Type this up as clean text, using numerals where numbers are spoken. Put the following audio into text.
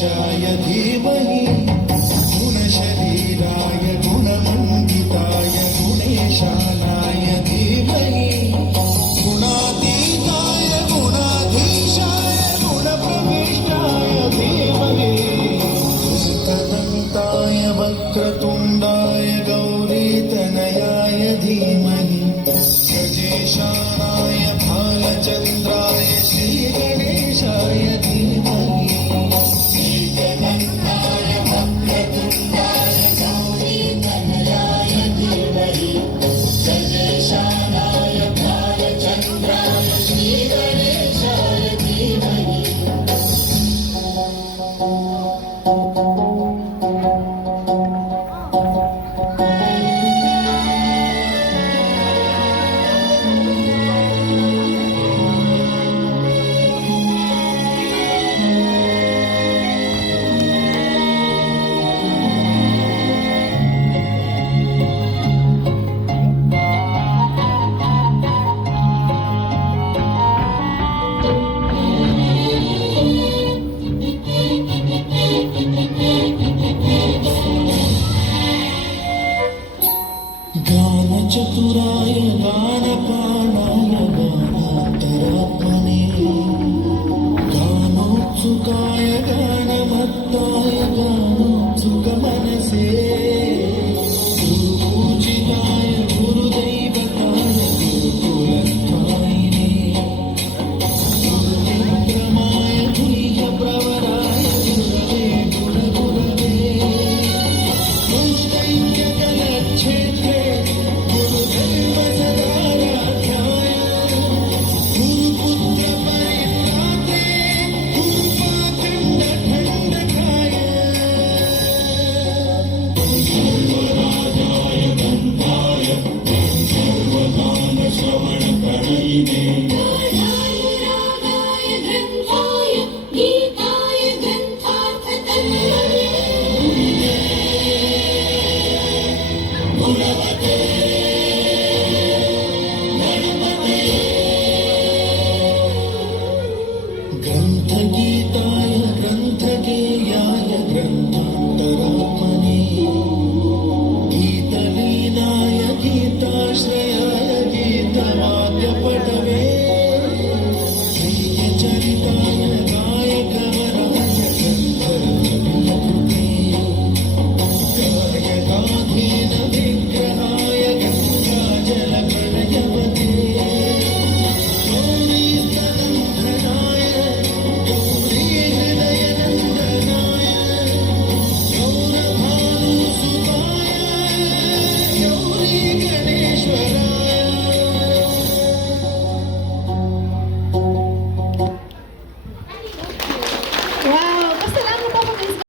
गणेशाय धीमहि गुणशरीराय गुणमण्डिताय गुणेशानाय धीमहि गुणातीताय गुणाधीशाय गुणप्रविष्टाय धीमहि एकदन्ताय वक्रतुण्डाय गौरीतनयाय धीमहि गजेशानाय भालचन्द्राय श्रीगणेशाय धीमहि एकदन्ताय वक्रतुण्डाय गौरीतनयाय धीमहि गजेशानाय भालचन्द्राय श्रीगणेशाय धीमहि गानचतुराय गानपानाय गानान्तरात्मने गानोत्सुकाय गानमत्ताय गानोत्सुकमनसे गुरुपूजिताय गुरुदैवताय गुरुकुलस्थायिने गुरुविक्रमाय गुह्यप्रवराय गुरवे गुरुगुरवे गुरुदैत्यकलक्षेत्रे ग्रन्थगीताय ग्रन्थगेयाय ग्रन्थान्तरात्मने गीतलीनाय गीताश्रयाय गीतवाद्यपटवे